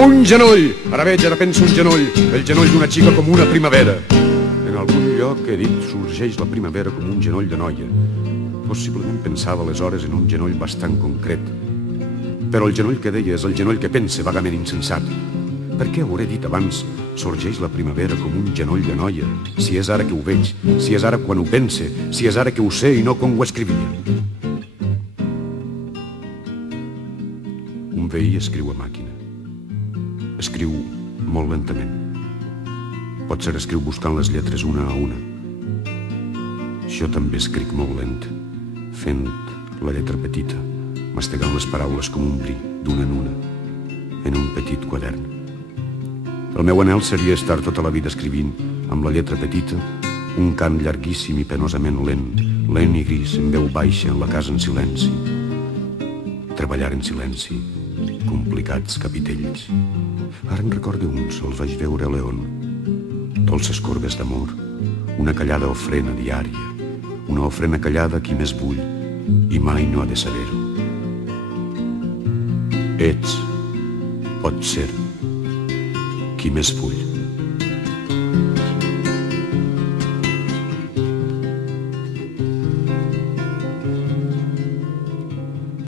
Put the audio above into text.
Un genoll! Ara veig, ara penso un genoll. El genoll d'una xica com una primavera. En algun lloc he dit sorgeix la primavera com un genoll de noia. Possiblement pensava aleshores en un genoll bastant concret. Però el genoll que deia és el genoll que pense vagament insensat. Per què hauré dit abans sorgeix la primavera com un genoll de noia, si és ara que ho veig, si és ara quan ho pense, si és ara que ho sé i no com ho escrivia? Un veí escriu a màquina. Escriu molt lentament. Potser escriu buscant les lletres una a una. Jo també escric molt lent, fent la lletra petita, mastegant les paraules com un bri, d'una en una, en un petit quadern. El meu anhel seria estar tota la vida escrivint, amb la lletra petita, un cant llarguíssim i penosament lent, lent i gris, en veu baixa, en la casa en silenci. Treballar en silenci, complicats capitells. Ara en recordo uns, els vaig veure a León. Dolces corbes d'amor, una callada ofrena diària, una ofrena callada qui més vull i mai no ha de saber-ho. Ets, pot ser, qui més vull.